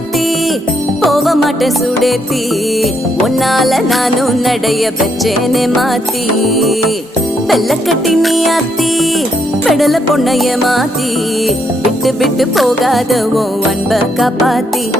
மாத்தி போக மாட்டேன் சுடேத்தி உன்னால நானும் நடைய வச்சேனே மாத்தி வெள்ள கட்டி நீ ஆத்தி பெடல பொண்ணைய மாத்தி விட்டு விட்டு போகாத உன் அன்ப காப்பாத்தி